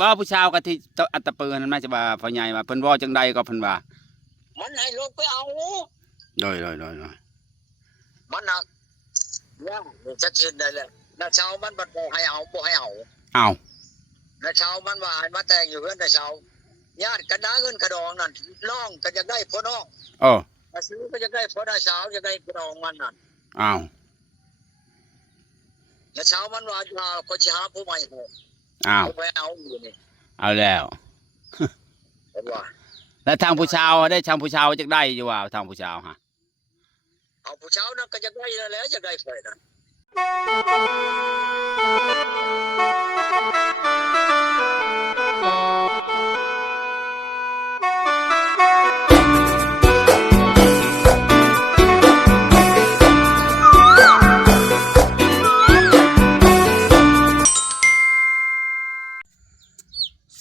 บ่ผู้ชาวกะที่อัตตะเปินนั่นมาจะว่าพ่อใหญ่ว่าเพิ่นเว้าจังใดก็เพิ่นว่ามันให้ลงไปเอาโดยมันหนักย่างจะเช็ดได้เลยน้าเช้ามันบ่ให้เอาบ่ให้เอา อ้าวน้าเช้ามันว่าให้มาแต่งอยู่เพื่อนน้าเช้าญาติกันน้าเงินกระดองนั่นน้องก็จะได้พ่อน้องมาซื้อก็จะได้พ่อน้าเช้าจะได้กระดองมันนั่นอ้าวน้าเช้ามันว่าก็สิหาผู้ใหม่อ้าวไปเอาอยู่นี่เอาแล้วเห็นว่าแล้วทางผู้ชาวได้ทางผู้ชาวจักได้อยู่ว่าทางผู้ชาวฮะเอาผู้เช้านั่นก็จะได้แล้วจะได้ไฟนั่น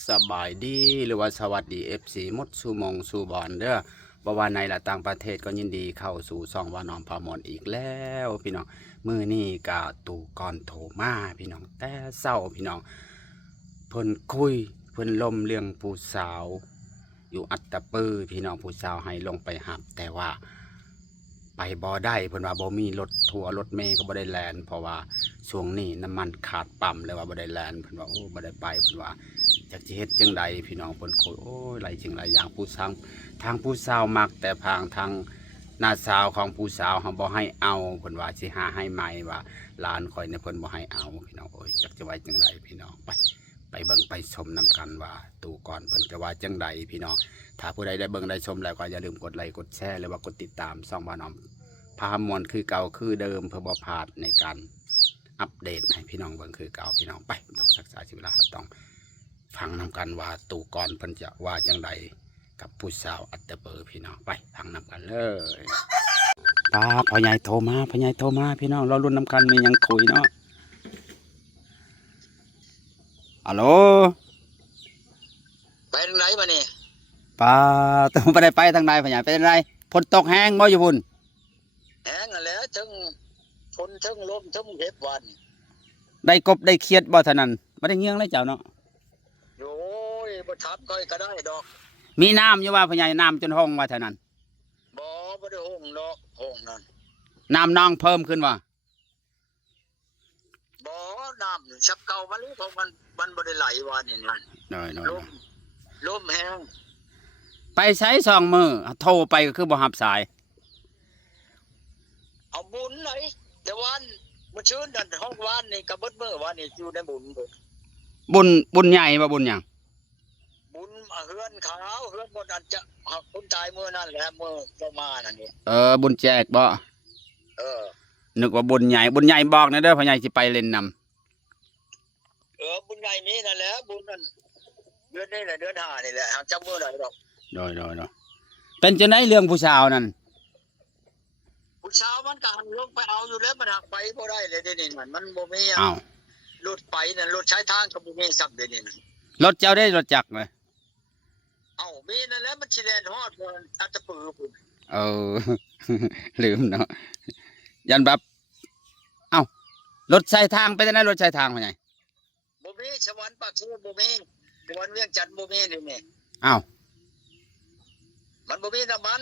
สบายดีหรือว่าสวัสดี FC มดสู่มองสู่บอนเด้อบ่ว่าในและต่างประเทศก็ยินดีเข้าสู่ช่องว่าน้องพามอนอีกแล้วพี่น้องมื้อนี้ก็ตู่ก่อนโทรมาพี่น้องแต่เช้าพี่น้องเพิ่นคุยเพิ่นลมเรื่องผู้สาวอยู่อัตตปือพี่น้องผู้สาวให้ลงไปหับแต่ว่าไปบ่ได้เพิ่นว่าบ่มีรถทัวร์รถเมล์ก็บ่ได้แล่นเพราะว่าช่วงนี้น้ำมันขาดปั๊มเลยว่าบ่ได้แล่นเพิ่นว่าโอ้บ่ได้ไปเพิ่นว่าจากสิเฮ็ดจังใดพี่น้องเพิ่นคุยโอ้ยหลายสิ่งหลายอย่างผู้สาวทางผู้สาวมักแต่ทางน้าสาวของผู้สาวเฮาบ่ให้เอาเพิ่นว่าสิหาให้ใหม่ว่าหลานข่อยเนี่ยเพิ่นบ่ให้เอาพี่น้องโอ้ยจักจะว่าจังใดพี่น้องไปเบิ่งไปชมนำกันว่าตู่ก่อนเพิ่นจะว่าจังใดพี่น้องถ้าผู้ใดได้เบิ่งได้ชมแล้วก็อย่าลืมกดไลค์กดแชร์หรือว่ากดติดตามช่องบ้านน้องพามวลคือเก่าคือเดิมเพื่อบ่พลาดในการอัปเดตให้พี่น้องเบิ่งคือเก่าพี่น้องไปต้องศึกษาชีวิตต้องฟังนำกันว่าตู่ก่อนเพิ่นจะว่าจังใดกับผู้สาวอัตตะเปอร์พี่น้องไปฟังนำกันเลยป้าพ่อใหญ่โทรมาพี่น้องเราลุ้นนำกันมียังคุยเนาะฮัลโหลไปทางไหนมานี่ป้าต้องไปได้ไปทางใดพ่อใหญ่ไปทางใดฝนตกแห้งบ่อยู่พุ่นแห้งแล้วถึงฝนถึงลมถึงเห็บวันได้กบได้เขียดบ่เท่านั้นบ่ได้เงี้ยงเลยเจ้าเนาะโอ้ยบ่ทับค่อยก็ได้ดอกมีน้ำอยู่ว่าพ่อใหญ่น้ำจนห้องว่าเท่านั้นบ่ได้ห้องดอกห้องนั่นน้ำนองเพิ่มขึ้นว่าบ่น้ำชับเก่ามาเลยเพราะมันบ่ได้ไหลว่านี่นั่นลมแห้งไปใช้สองมือโทรไปก็คือบ่รับสายเอาบุญไหนแต่วันมื้อชื่นนั่นห้องวานนี่ก็เบิดมื้อวานนี่อยู่ในบุญใหญ่บ่บุญหยังบุญเฮือนขาวเฮือนบ่อันจะคนตายมื้อนั่นแหละมื้อประมาณนั่นนี่บุญแจกบ่นึกว่าบุญใหญ่บอกนะเด้อพ่อใหญ่สิไปเล่นนำบุญใหญ่นี้นั่นแหละบุญนั่นเดือนนี้แหละเดือน5นี่แหละจำมื้อได้ดอกโดยเป็นจังได๋เรื่องผู้สาวนั่นผู้สาวมันก็ลงไปเอาอยู่แล้วมันหักไปบ่ได้เลยเดี๋ยวนี้มันบ่มีรถไปนั่นรถใช้ทางก็บ่มีสักเดี๋ยวนี้รถเจ้าได้รถจักรมั้ยมีนั่นแหละมันสิแล่นฮอดบ่อัตตปือพุ่นลืมเนาะยันแบบรถใช้ทางไปจังได๋รถใช้ทางพ่อใหญ่บ่มีสวรรค์ปากชูบ่มีสวรรค์เวียงจันทน์บ่มีนี่มันบ่มีน้ำมัน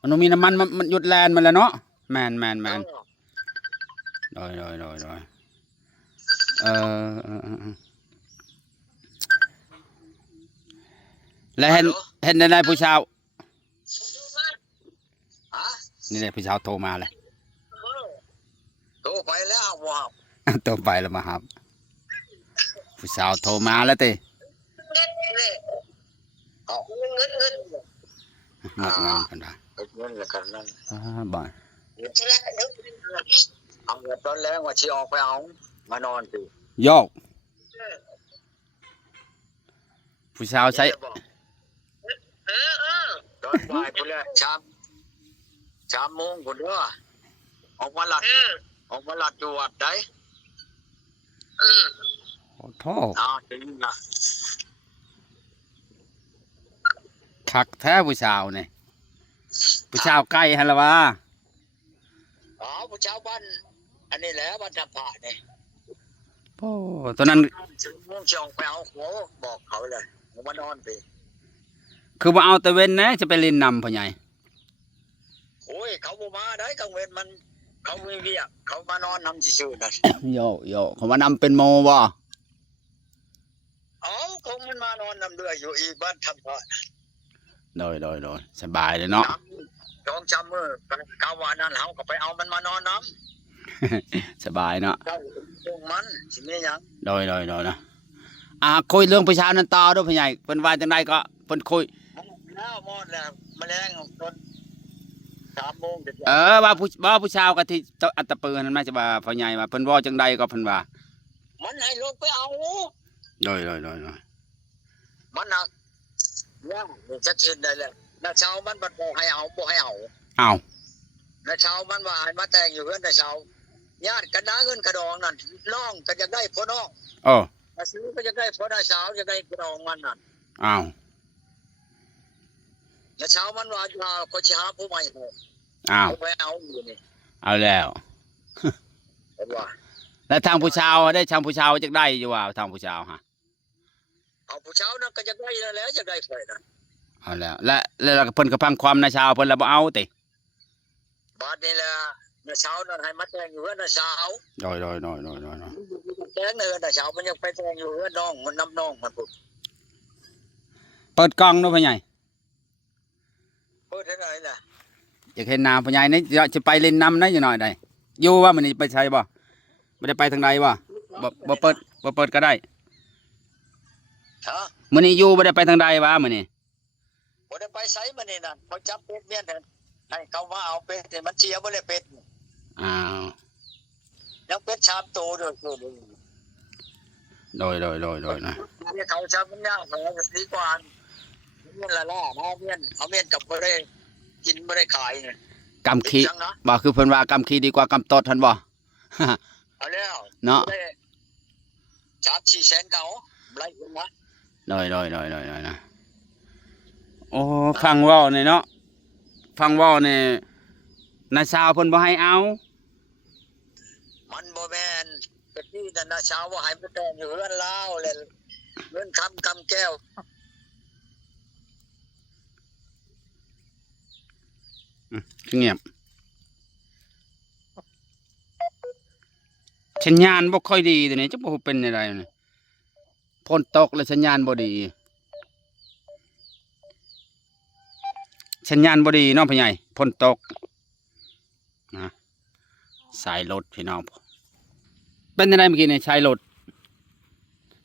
มันมีน้ำมันมันหยุดแลนมันแล้วเนาะแมนโดยแล้วเห็นได้ผู้ชาวนี่แหละผู้ชาวโทรมาเลยโทรไปแล้วว้าวโทรไปแล้วมาครับผู้สาวโทรมาแล้วติเงินกันได้เงินแล้วกันนั่นบ่อยเอาเงินตอนแรกว่าสิออกไปเอามานอนสิโยกผู้สาวใช้ตอนบ่ายพุ่นแหละ3 โมงพุ่นเด้อออกมาหลัดอยู่วัดได้โอ้โธ่จริงนะคักแท้ผู้สาวนี่ผู้สาวใกล้หั่นล่ะวะผู้สาวบ้านอันนี้แหละบ้านทับผานี่ โอ้ตอนนั้น ถึงม่วงจองไปเอาหัวบอกเขาเลยผมมานอนไป คือว่าเอาแต่เว้นนะจะไปเล่นนำพ่อใหญ่ โอ้ยเขาบ่มาได้กังเวนมันเขาไม่เวียกเขามานอนนำซื่อๆนั่น โยโยเขาว่านำเป็นโมบ่ เอาคงมันมานอนนำเรืออยู่อีบ้านทำก่อน โดยสบายเลยเนาะ จองจำมือกาวานั่นเขาก็ไปเอามันมานอนน้ สบายเนาะ ำเจ้าตรงมันสิมีหยัง โดยนะคุยเรื่องประชาชนต่อด้วยพ่อใหญ่เพิ่นว่าจังไดก็เพิ่นคุย แล้วมอดแล้วแมลงจน3 โมงเด็ด ว่าผู้ชาวกะที่อัตตปืนนั่นมาจะว่าพ่อใหญ่ว่าเพิ่นว่าจังไดก็เพิ่นว่า มันให้ลงไปเอา โดย มันหนักย่างจะเช็ดได้เลยน้าเช้ามันบัดบ่ให้เอาบ่ให้เอา อ้าว น้าเช้ามันว่าให้มาแต่งอยู่เพื่อนน้าเช้าญาติกันน้าเงินกระดองนั่นน้องก็จะได้พ่อน้อง โอ้ น้าซื้อก็จะได้พ่อน้าเช้าจะได้กระดองมันนั่น อ้าว น้าเช้ามันว่าก็สิหาผู้ใหม่ให้ อ้าว เอาไปเอาอยู่นี่ เอาแล้ว เห็นว่า แล้วทางผู้ชาวได้ทางผู้ชาวจักได้อยู่ว่าทางผู้ชาวฮะ เอาผู้เช้านั่นก็จะได้แล้วจะได้ไฟนั่น เอาแล้วแล้วเพิ่นก็พังความนาชาวเพิ่นแล้วบ่เอาติ บาดนี้แหละน้าเช้านั่นให้มาแต่งอยู่เพื่อนน้าเช้า โดย แต่งเนินน้าเช้ามันยังไปแต่งอยู่เพื่อนน้องมันนำน้องมันปุ๊บ เปิดกล้องเนาะพ่อใหญ่ เปิดให้ไหนล่ะ อยากเห็นหน้าพ่อใหญ่นี่จะไปเล่นน้ำนะอยู่หน่อยได้อยู่ว่ามื้อนี้ไปใช่บ่บ่ได้ไปทางใดบ่บ่เปิดก็ได้ ฮะ มื้อนี้อยู่บ่ได้ไปทางใดวะมื้อนี้ บ่ได้ไปไสมานี่นั่นเขาจับเป็ดเมียนให้เขามาเอาเป็ดนี่มันเชียบ่ได้เป็ด อ้าว ยังเป็ดชามโตด้วยคือ โดยนะ เนี่ยเขาชามมันยากเขาจะดีกว่าเมียนละล่ามาเมียนเอาเมียนกับบ่ได้กินบ่ได้ขายนี่ กำขี้ จังนะ บ่คือเพิ่นว่ากำขี้ดีกว่ากำตดท่านบ่ เอาแล้ว เนาะ 3-4 แสนเก่าไล่ลงมา โดยนะโอ้ฟังเว้านี่เนาะฟังเว้านี่นาสาวเพิ่นบ่ให้เอา มันบ่แม่นแต่ที่นั่นน่ะเช้าว่าให้ไปแต่งอยู่เรือนลาวเลยเงินคำกำแก้ว เงียบสัญญาณบ่ค่อยดีตัวนี้จะบ่เป็นอะไรนี่ฝนตกแล้วสัญญาณบ่ดีสัญญาณบ่ดีเนาะพ่อใหญ่ฝนตกนะสายรถพี่น้องเป็นอะไรเมื่อกี้นี่สายรถ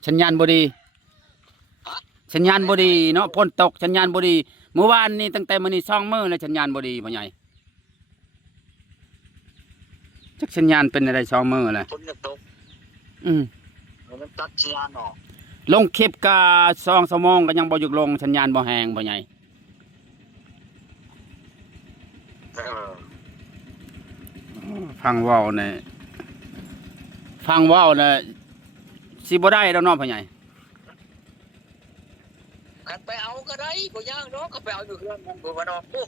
สัญญาณบ่ดีสัญญาณบ่ดีเนาะฝนตกสัญญาณบ่ดีเมื่อวานนี้ตั้งแต่มื้อนี้2 มื้อแล้วสัญญาณบ่ดีพ่อใหญ่จักสัญญาณเป็นอะไร2 มื้อแล้ว ฝนจะตก มันตัดเชียร์ออก ลงคลิปก็2 ชั่วโมงก็ยังบ่หยุดลงสัญญาณบ่แห้งพ่อใหญ่ เออ ฟังเว้าเนี่ยสิบ่ได้แล้วเนาะพ่อใหญ่ กันไปเอาก็ได้บ่ยากเนาะก็ไปเอาอยู่เรือนมันบ่ว่าเนาะโอ้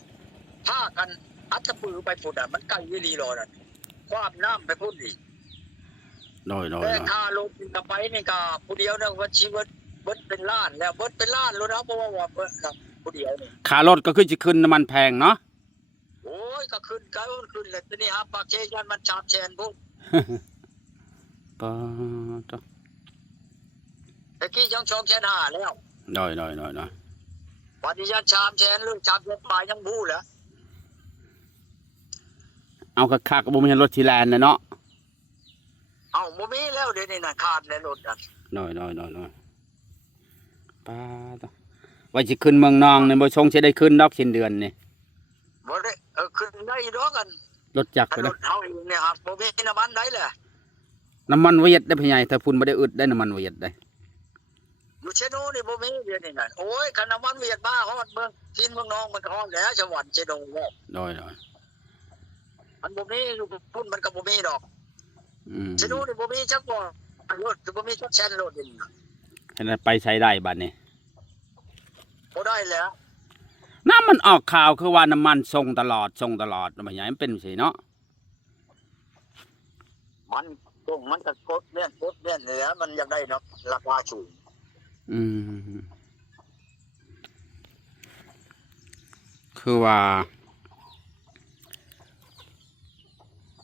ถ้ากันอัดตะปือไปพุ่นมันใกล้อีหลีรอนั่นความน้ำไปพุ่นอีก โดย แต่ค่ารถนี่ก็ไปนี่ก็ผู้เดียวนะว่าชีวิตเบิดเป็นล้านแล้วเบิดเป็นล้านแล้วนะเพราะว่าเบิดครับผู้เดียวนี่ ค่ารถก็คือสิขึ้นน้ำมันแพงเนาะ โอ้ยก็ขึ้นเลยทีนี้ครับปากเชยันมัน3 แสนพุ่น ปะตะ ตะกี้ยัง2 แสน5แล้ว โดย วันนี้ยัน3 แสนเรื่อง3 แสนปลายยังบู้เหรอ เอาคักๆบ่มีรถที่แลนด์เนาะ เอ้าบ่มีแล้วเดี๋ยวนี้น่ะขาดแล้วรถอ่ะ โดยปะตะว่าสิขึ้นเมืองนองนี่บ่ชงสิได้ขึ้นดอกสิ้นเดือนนี่ บ่ได้ขึ้นได้ดอกกัน รถจักร ถ้า ไป ร เด้อ ถเฮาเองเนี่ยครับบ่มีน้ำมันได้แหละ น้ำมันเวียดได้พ่อใหญ่ถ้าพุ่นบ่ได้อึดได้น้ำมันเวียดได้ อยู่เชโนนี่บ่มีเดี๋ยวนี้น่ะโอ้ยคันน้ำมันเวียดมาฮอดเมืองทินเมืองนองมันก็ฮอดแล้วจังหวัดเชโนแล้ว โดย มันบ่มีอยู่พุ่นมันก็บ่มีดอก เชโนนี่บ่มีจักบ่รถบ่มีจักแสนรถนี่น่ะ ให้ได้ไปใช้ได้บัดนี้ บ่ได้แล้ว น้ำมันออกข่าวคือว่าน้ำมันส่งตลอดพ่อใหญ่มันเป็นสิเนาะ มัน พวกมันก็กดเลี่ยนเหลือมันอยากได้เนาะราคาสูง อืมคือว่า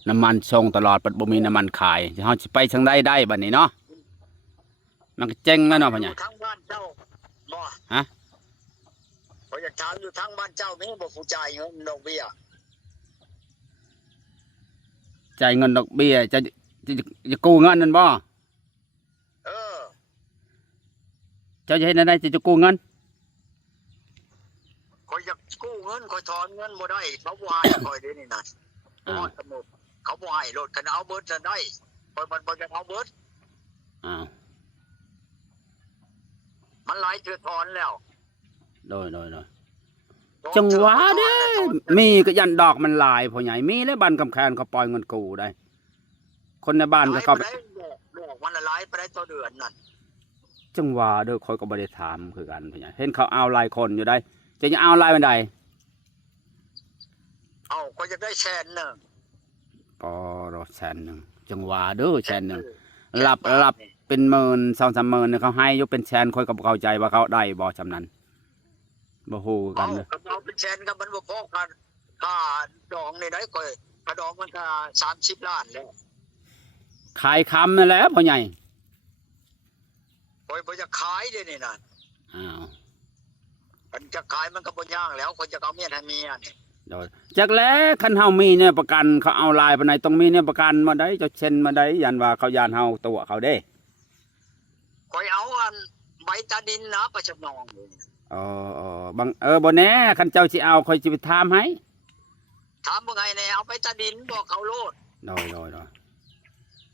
น้ำมันส่งตลอดปัดบ่มีน้ำมันขายเฮาสิไปทางใดได้บัดนี้เนาะมันก็เจ๊งแล้วเนาะพ่อใหญ่ ทางบ้านเจ้าบ่ ฮะ พออยากถามอยู่ทางบ้านเจ้ามีบ่ผู้จ่ายเงินดอกเบี้ย จ่ายเงินดอกเบี้ยจะกู้เงินนั่นบ่ เออ เจ้าจะเฮ็ดได้จะกู้เงิน คอยอยากกู้เงินคอยถอนเงินบ่ได้เขาบ่ให้คอยเดี๋ยวนี้นะบ่ให้กำหนดเขาบ่ให้โลดคันเอาเบิดจะได้คอยมันบ่จะเอาเบิด อ้าว มันหลายเทื่อถอนแล้ว โดยจังหวะเด้มีก็ยันดอกมันหลายพ่อใหญ่มีแล้วบ้านกำแพงเขาปล่อยเงินกู้ได้ คนในบ้านก็เข้าไป ดอกมันละลายไปได้ต่อเดือนนั่น จังหวะเด้อคอยก็บ่ได้ถามคือกันพ่อใหญ่เห็นเขาเอาหลายคนอยู่ได้จะเอาหลายปานใด เอาก็จะได้แสนหนึ่ง ปอรอแสนหนึ่งจังหวะเด้อแสนหนึ่งรับเป็นหมื่น2-3หมื่นเนี่ยเขาให้อยู่เป็นแสนคอยก็บ่เข้าใจว่าเขาได้บ่จำนั้นบ่ฮู้กั เอา นเด้อ กับเราเป็นแสนกับมันบ่พอกันค่าดองนี่ได้คอยค่าดองมันก็30 ล้านแล้ว ขายคำนั่นแหละพ่อใหญ่ คอยบ่จะขายเดี๋ยวนี้น่ะ อ้าว มันจะขายมันก็บ่ย่างแล้วคนจะเอาเมียให้เมียนี่ โดยจากแล้วคันเฮามีเนี่ยประกันเขาเอาลายปานใดต้องมีเนี่ยประกันมาได้เจะเช่นมาได้ยันว่าเขายานเฮาตัวเขาเด้ คอยเอาอันใบตาดินนะประชำนองนี่ บางบ่แน่คันเจ้าสิเอาค่อยสิไปถามให้ ถามว่าไงแน่เอาไปตาดินบอกเขาโลด โดย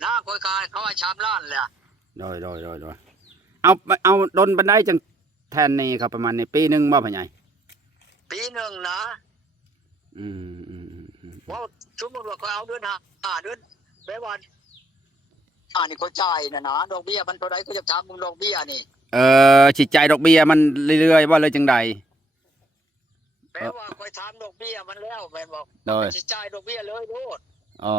นะคอยขายเขาว่า3 ล้านแหละ เอาดนบันไดจังแทนนี่ครับประมาณนี้ปีหนึงบ่พ่อใหญ่ ปีหนึ่งนะ อืม ว่าสมมติว่าเขาเอาเดือน5 เดือนแปลว่านี่เขาจ่ายนะดอกเบี้ยมันเท่าไรก็จะถามมึงดอกเบี้ยนี่ สิจ่ายดอกเบี้ยมันเรื่อยๆว่าเลยจังใด แปลว่าคอยถามดอกเบี้ยมันแล้วแม่นบอก โดย จะจ่ายดอกเบี้ยเลยโลด อ๋อ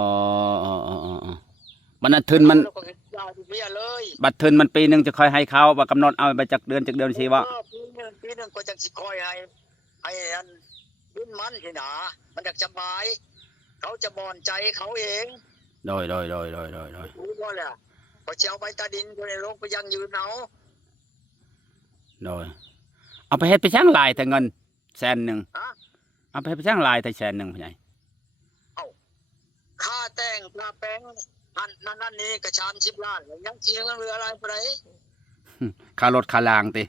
มันทุนมัน แล้วก็จ่ายดอกเบี้ยเลย บัตรทุนมันปีหนึงจะค่อยให้เขาว่ากำหนดเอาไปจากเดือนสิว่า ปีหนึ่งก็จะสิคอยให้อันรุ่นมันสินะมันอยากสบาย เขาจะบอนใจเขาเอง โดย รู้ว่าแหละพอเจ้าใบตาดินคนในโลกไปยังยืนเอา โดยเอาไปเฮ็ดไปช่างลายแต่เงินแสนหนึ่ง ฮะ เอาไปเฮ็ดไปช่างลายแต่แสนหนึ่งพ่อใหญ่ ค่าแต่งค่าแป้งนั่นนี่กระชาม10 ล้านยังเชียงเหลืออะไรไปไหน ค่ารถค่าลางติ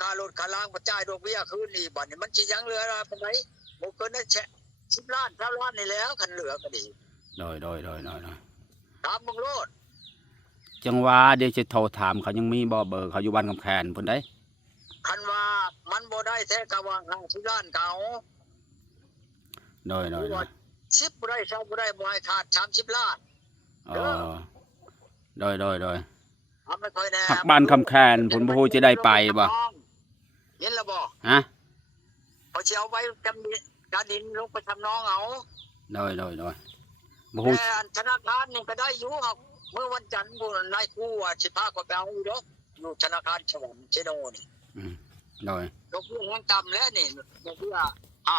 ค่ารถค่าล้างมาจ่ายดอกเบี้ยคืนนี่บัดนี้มันสิยังเหลืออะไรไปไหนบ่เกินได้แค่10 ล้าน20 ล้านนี่แล้วคันเหลือก็ดี โดย ถามมึงโลด จังหว่าเดี๋ยวจะโทรถามเขายังมีบ่เบอร์เขาอยู่บ้านกำแพงพุ่นได้ คันว่ามันบ่ได้แท้กะว่า50 ล้านเก่า โดย 10บ่ได้20บ่ได้บ่ให้ขาด30 ล้าน โดย เอาไม่ค่อยแน่ หักบ้านคำแคนพุ่นบ่ฮู้จะได้ไปบ่ เห็นแล้วบ่ ฮะ พอสิเอาไว้จำดินลงไปทำน้องเอา โดยบ่ฮู้ แต่ธนาคารนี่ก็ได้อยู่ครับเมื่อวันจันทร์ผู้นายครูว่าสิพาก็ไปเอาอยู่ดอกอยู่ธนาคารสวรรค์เชโนนี่ โดย ดอกเบี้ยยังต่ำแล้วนี่ดอกเบี้ย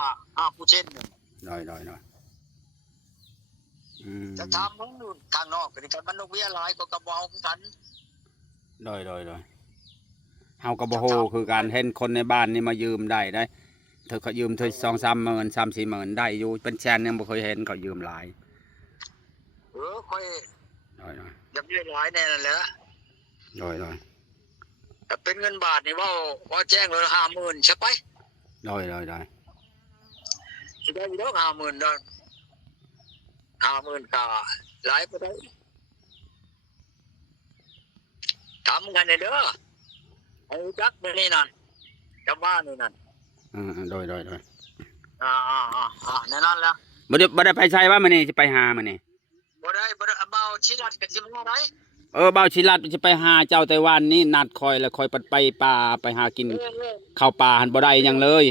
5% นี่ โดยจะถามมึงอยู่ข้างนอกก็นี่กันมันดอกเบี้ยหลายก็กระเบาคือกัน โดยเฮาก็บ่ฮู้คือการเห็นคนในบ้านนี่มายืมได้เธอเขายืมเธอ2-3หมื่น3-4หมื่นได้อยู่เป็นแสนยังบ่เคยเห็นเขายืมหลาย ค่อย โดย อยากได้หลายแน่นั่นแหละ โดย แต่เป็นเงินบาทนี่ว่าแจ้งเลย50,000ใช่ไป โดย สิได้อยู่ดอก50,000ดอก50,000ก็หลายบ่ได้ถามกันเด้อเอาจักมื้อนี้นั่นกับบ้านนี่นั่น โดย นั่นแหละ บ่ได้ไปใช้ว่ามื้อนี้สิไปหามื้อนี้ บ่ได้เบาชิรัดก็สิมาได้ เบาชิรัดจะไปหาเจ้าไต้หวันนี่นัดคอยแล้วคอยไปป่าไปหากินข้าวปลาหันบ่ได้หยังเลย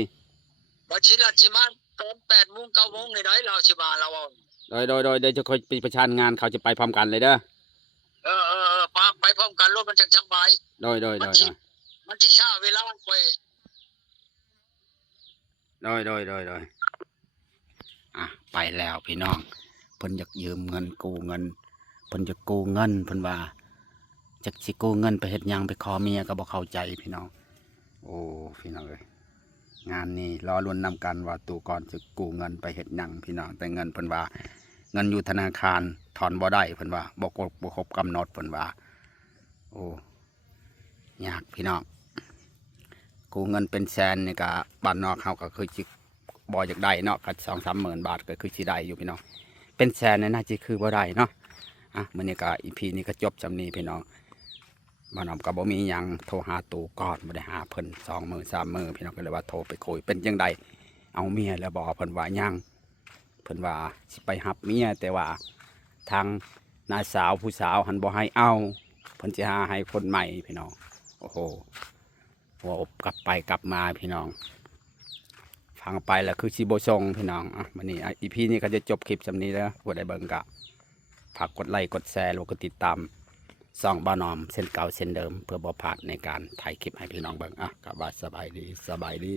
บ่ชิรัดสิมาตอน8:00 9:00นี่ได้เราสิมาเราเอา โดยเดี๋ยวจะคอยไปประชานงานเขาจะไปพร้อมกันเลยเด้อพาไปพร้อมกันรถมันจะจังไว้โดยมันสิช้าเวลาค่อย โดยอ่ะไปแล้วพี่น้องเพิ่นอยากยืมเงินกู้เงินเพิ่นจะกู้เงินเพิ่นว่าจักสิกู้เงินไปเฮ็ดหยังไปขอเมียก็บ่เข้าใจพี่น้องโอ้พี่น้องเอ้ยงานนี้รอลุ้นนำกันว่าตู่ก่อนจะกู้เงินไปเฮ็ดหยังพี่น้องแต่เงินเพิ่นว่าเงินอยู่ธนาคารถอนบ่ได้เพิ่นว่าบ่ครบกำหนดเพิ่นว่าโอ้ยากพี่น้องกู้เงินเป็นแสนนี่ก็บ้านนอกเฮาก็คือสิบ่อยากได้เนาะก็2-3 หมื่นบาทก็คือสิได้อยู่พี่น้องเป็นแสนนี่น่าจะคือบ่ได้เนาะอ่ะมื้อนี้ก็อีพีนี้ก็จบจำนี้พี่น้องบ้านนอกก็บ่มีหยังโทรหาตู่ก่อนบ่ได้หาเพิ่น2 มื้อ 3 มื้อพี่น้องก็เลยว่าโทรไปคุยเป็นจังไดเอาเมียแล้วบ่เพิ่นว่ายังเพิ่นว่าสิไปรับเมียแต่ว่าทางน้าสาวผู้สาวหันบ่ให้เอาเพิ่นสิหาให้คนใหม่พี่น้องโอ้โหหัวอกกลับไปกลับมาพี่น้องฟังไปแล้วคือสิบ่ทรงพี่น้องอ่ะมื้อนี้อีพีนี้ก็จะจบคลิปซำนี้แล้วผู้ใดเบิ่งก็ฝากกดไลค์กดแชร์แล้วก็ติดตามส่องบ้านนอมเส้นเก่าเส้นเดิมเพื่อบ่พลาดในการถ่ายคลิปให้พี่น้องเบิ่งอ่ะก็ว่าสบายดี